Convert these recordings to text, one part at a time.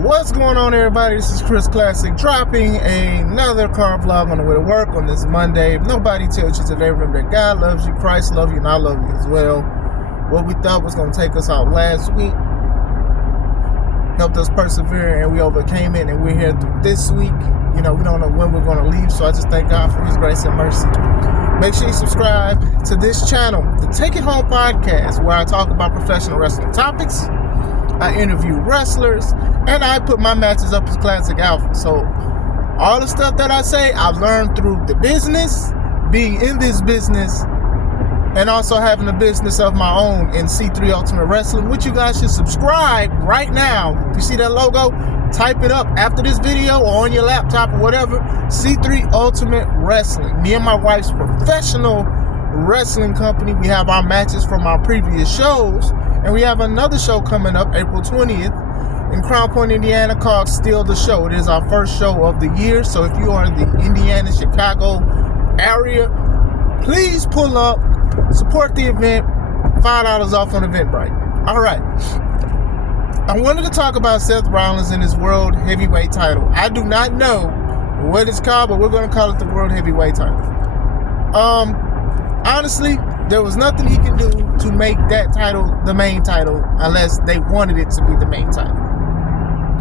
What's going on, everybody? This is Chris Classic dropping another car vlog on the way to work on this Monday. If nobody tells you today, remember that God loves you, Christ loves you, and I love you as well. What we thought was going to take us out last week helped us persevere, and we overcame it, and we're here through this week. You know, we don't know when we're going to leave, so I just thank God for His grace and mercy. Make sure you subscribe to this channel, the Take It Home Podcast, where I talk about professional wrestling topics, I interview wrestlers, and I put my matches up as classic alpha. So all the stuff that I say, I've learned through the business, being in this business, and also having a business of my own in C3 Ultimate Wrestling, which you guys should subscribe right now. If you see that logo, type it up after this video or on your laptop or whatever. C3 Ultimate Wrestling. Me and my wife's professional wrestling company. We have our matches from our previous shows, and we have another show coming up April 20th in Crown Point, Indiana, called Still the Show. It is our first show of the year, so if you are in the Indiana, Chicago area, please pull up, support the event. $5 off on Eventbrite. All right. I wanted to talk about Seth Rollins and his World Heavyweight title. I do not know what it's called, but we're going to call it the World Heavyweight title. Honestly, there was nothing he can do to make that title the main title unless they wanted it to be the main title.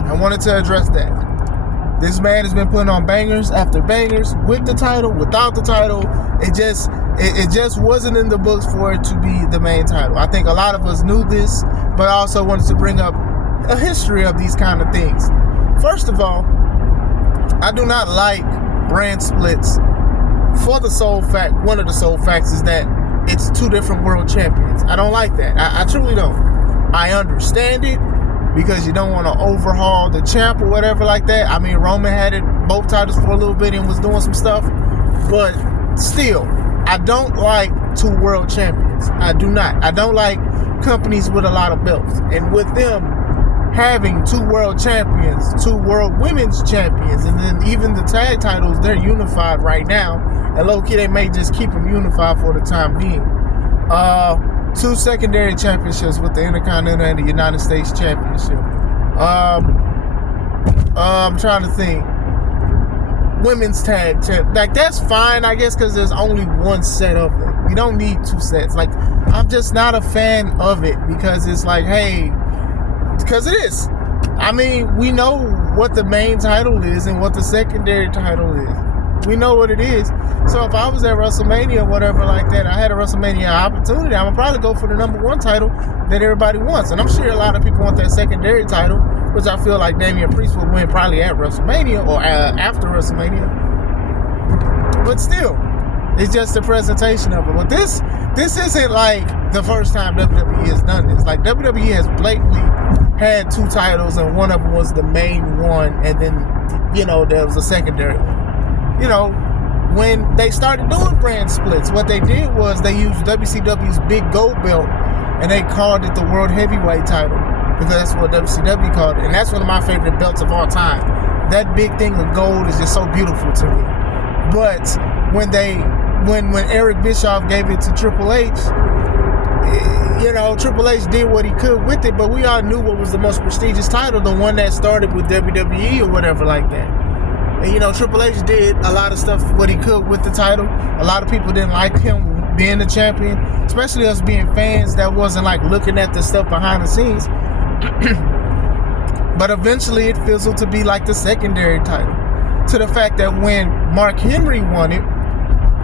I wanted to address that. This man has been putting on bangers after bangers with the title, without the title. It just wasn't in the books for it to be the main title. I think a lot of us knew this, but I also wanted to bring up a history of these kind of things. First of all, I do not like brand splits for the sole fact, one of the sole facts is that it's two different world champions. I don't like that. I truly don't. I understand it because you don't want to overhaul the champ or whatever like that. I mean, Roman had it both titles for a little bit and was doing some stuff, but still, I don't like two world champions. I do not. I don't like companies with a lot of belts. And with them having two world champions, two world women's champions, and then even the tag titles, they're unified right now. And low-key, they may just keep them unified for the time being. Two secondary championships with the Intercontinental and the United States Championship. I'm trying to think. Women's tag champ, like, that's fine, I guess, because there's only one set of them. You don't need two sets. Like, I'm just not a fan of it because it's like, hey, because it is. I mean, we know what the main title is and what the secondary title is. We know what it is. So if I was at WrestleMania or whatever like that, I had a WrestleMania opportunity, I would probably go for the number one title that everybody wants. And I'm sure a lot of people want that secondary title, which I feel like Damian Priest will win probably at WrestleMania or after WrestleMania. But still, it's just the presentation of it. But this isn't like the first time WWE has done this. Like, WWE has blatantly had two titles, and one of them was the main one, and then, you know, there was a secondary one. You know, when they started doing brand splits, what they did was they used WCW's big gold belt, and they called it the World Heavyweight title, because that's what WCW called it. And that's one of my favorite belts of all time. That big thing of gold is just so beautiful to me. But when Eric Bischoff gave it to Triple H, you know, Triple H did what he could with it, but we all knew what was the most prestigious title, the one that started with WWE or whatever like that. And, you know, Triple H did a lot of stuff, what he could with the title. A lot of people didn't like him being the champion, especially us being fans that wasn't like looking at the stuff behind the scenes. But eventually it fizzled to be like the secondary title, to the fact that when Mark Henry won it,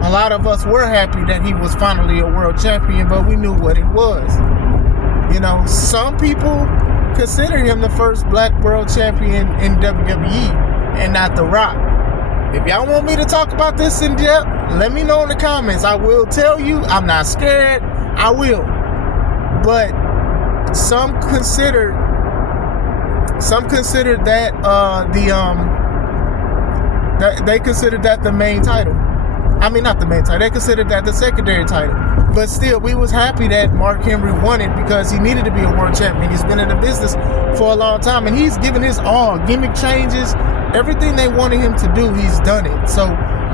a lot of us were happy that he was finally a world champion, but we knew what it was. You know, some people consider him the first black world champion in WWE and not The Rock. If y'all want me to talk about this in depth, let me know in the comments. I will tell you. I'm not scared. I will. But some consider that they considered that the main title. I mean, not the main title. They considered that the secondary title. But still, we was happy that Mark Henry won it because he needed to be a world champion. He's been in the business for a long time, and he's given his all. Gimmick changes, everything they wanted him to do, he's done it. So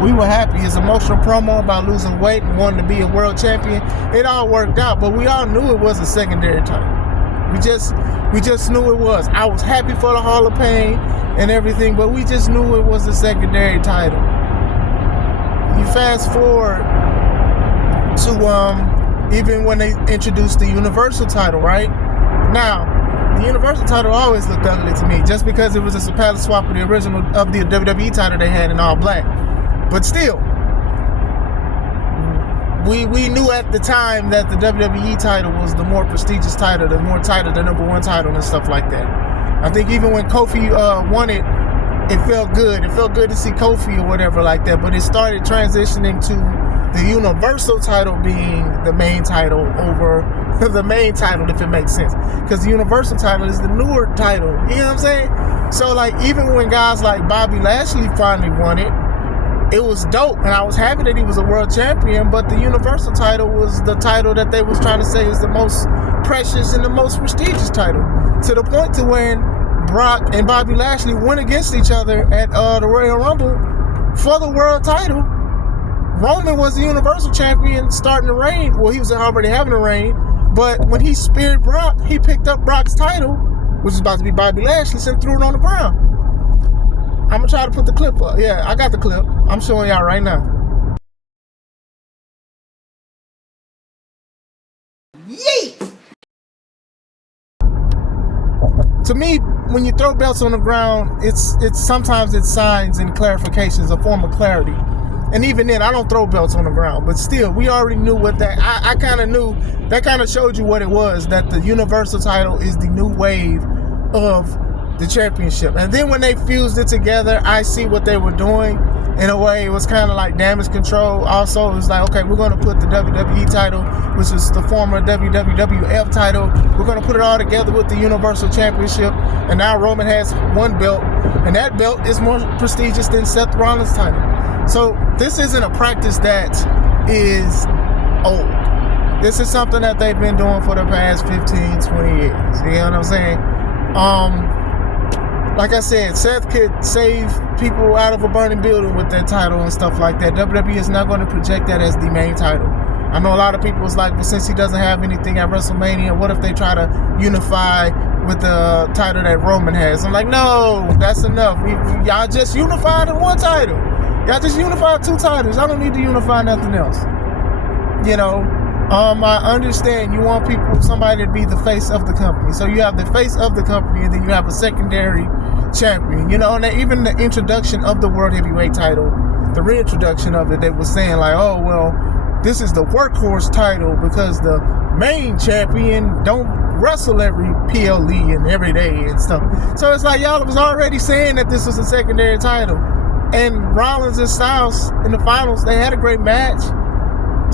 we were happy. His emotional promo about losing weight and wanting to be a world champion, it all worked out. But we all knew it was a secondary title. We just knew it was. I was happy for the Hall of Pain and everything, but we just knew it was a secondary title. You fast forward to even when they introduced the Universal title, right? Now, the Universal title always looked ugly to me, just because it was a palette swap of the original of the WWE title they had in all black. But still, we knew at the time that the WWE title was the more prestigious title, the number one title and stuff like that. I think even when Kofi won it, it felt good. It felt good to see Kofi or whatever like that. But it started transitioning to the Universal title being the main title over the main title, if it makes sense. Because the Universal title is the newer title. You know what I'm saying? So, like, even when guys like Bobby Lashley finally won it, it was dope, and I was happy that he was a world champion, but the Universal title was the title that they was trying to say is the most precious and the most prestigious title, to the point to when Brock and Bobby Lashley went against each other at the Royal Rumble for the world title. Roman was the Universal champion starting the reign. Well, he was already having a reign, but when he speared Brock, he picked up Brock's title, which was about to be Bobby Lashley's, and threw it on the ground. I'm going to try to put the clip up. Yeah, I got the clip. I'm showing y'all right now. Yeet! To me, when you throw belts on the ground, it's sometimes it's signs and clarifications, a form of clarity. And even then, I don't throw belts on the ground. But still, we already knew what that... I kind of knew... That kind of showed you what it was, that the Universal title is the new wave of the championship. And then when they fused it together, I see what they were doing. In a way, it was kind of like damage control. Also, it was like, okay, we're going to put the WWE title, which is the former WWF title, we're going to put it all together with the Universal Championship. And now Roman has one belt, and that belt is more prestigious than Seth Rollins' title. So this isn't a practice that is old. This is something that they've been doing for the past 15, 20 years. You know what I'm saying? Like I said, Seth could save people out of a burning building with that title and stuff like that. WWE is not going to project that as the main title. I know a lot of people was like, well, since he doesn't have anything at WrestleMania, what if they try to unify with the title that Roman has? I'm like, no, that's enough. Y'all just unified in one title. Y'all just unified two titles. I don't need to unify nothing else. You know, I understand you want somebody to be the face of the company. So you have the face of the company, and then you have a secondary champion. You know, and even the introduction of the World Heavyweight title, the reintroduction of it, they were saying like, oh, well, this is the workhorse title because the main champion don't wrestle every PLE and every day and stuff. So it's like y'all was already saying that this was a secondary title. And Rollins and Styles in the finals, they had a great match.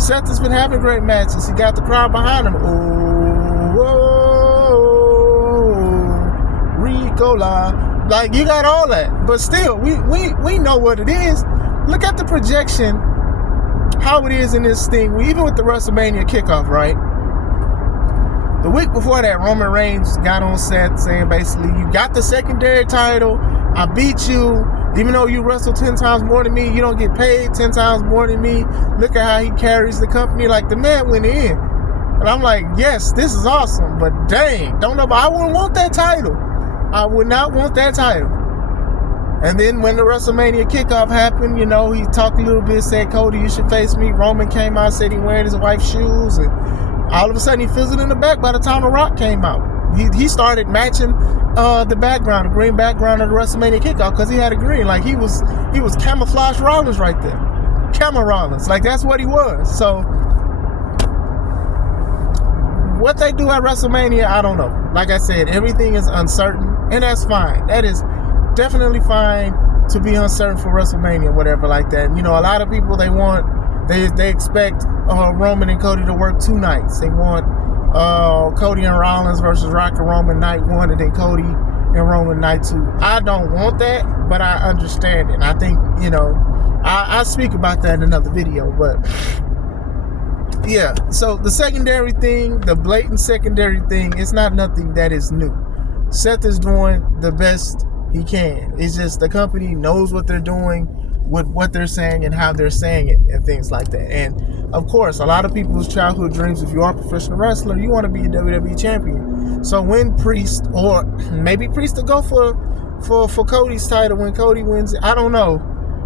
Seth has been having great matches. He got the crowd behind him. Ricola. Like, you got all that. But still, we know what it is. Look at the projection, how it is in this thing. Even with the WrestleMania kickoff, right? The week before that, Roman Reigns got on Seth saying basically, you got the secondary title. I beat you. Even though you wrestle 10 times more than me, you don't get paid 10 times more than me. Look at how he carries the company. Like, the man went in. And I'm like, yes, this is awesome. But dang, I wouldn't want that title. I would not want that title. And then when the WrestleMania kickoff happened, you know, he talked a little bit, said, Cody, you should face me. Roman came out, said he wearing his wife's shoes. And all of a sudden, he fizzled in the back by the time The Rock came out. He started matching the background, the green background of the WrestleMania kickoff, because he had a green. Like, he was camouflage Rollins right there. Camo Rollins. Like, that's what he was. So what they do at WrestleMania, I don't know. Like I said, everything is uncertain, and that's fine. That is definitely fine to be uncertain for WrestleMania, whatever like that. You know, a lot of people, they expect Roman and Cody to work 2 nights. They want Cody and Rollins versus Rock and Roman night 1, and then Cody and Roman night 2. I don't want that, but I understand it. And I think, you know, I speak about that in another video, but yeah. So the secondary thing, the blatant secondary thing, it's not nothing that is new. Seth is doing the best he can. It's just the company knows what they're doing with what they're saying and how they're saying it and things like that. And of course, a lot of people's childhood dreams, if you are a professional wrestler, you want to be a WWE champion. So when Priest, or maybe Priest to go for Cody's title when Cody wins it, I don't know.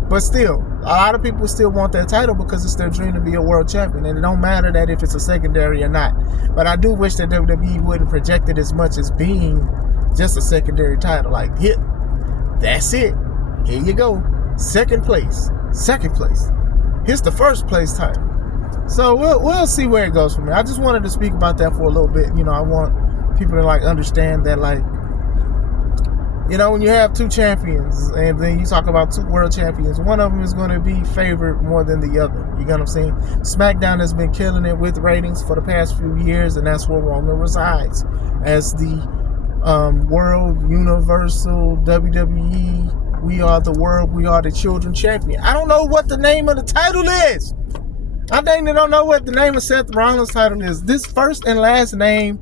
But still, a lot of people still want that title because it's their dream to be a world champion. And it don't matter that if it's a secondary or not. But I do wish that WWE wouldn't project it as much as being just a secondary title. Like, here, that's it. Here you go. Second place. Here's the first place title. So we'll see where it goes from there. I just wanted to speak about that for a little bit. You know, I want people to like understand that, like, you know, when you have two champions and then you talk about two world champions, one of them is going to be favored more than the other. You know what I'm saying? SmackDown has been killing it with ratings for the past few years, and that's where Roman resides as the World Universal WWE. We are the world. We are the children champion. I don't know what the name of the title is. I think they don't know what the name of Seth Rollins' title is. This first and last name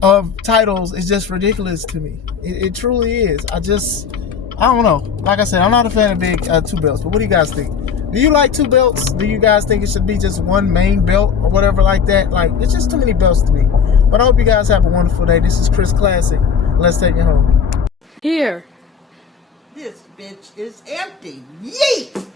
of titles is just ridiculous to me. It truly is. I don't know. Like I said, I'm not a fan of big two belts, but what do you guys think? Do you like two belts? Do you guys think it should be just one main belt or whatever like that? Like, it's just too many belts to me. But I hope you guys have a wonderful day. This is Chris Classic. Let's take it home. Here. This bitch is empty. Yeet!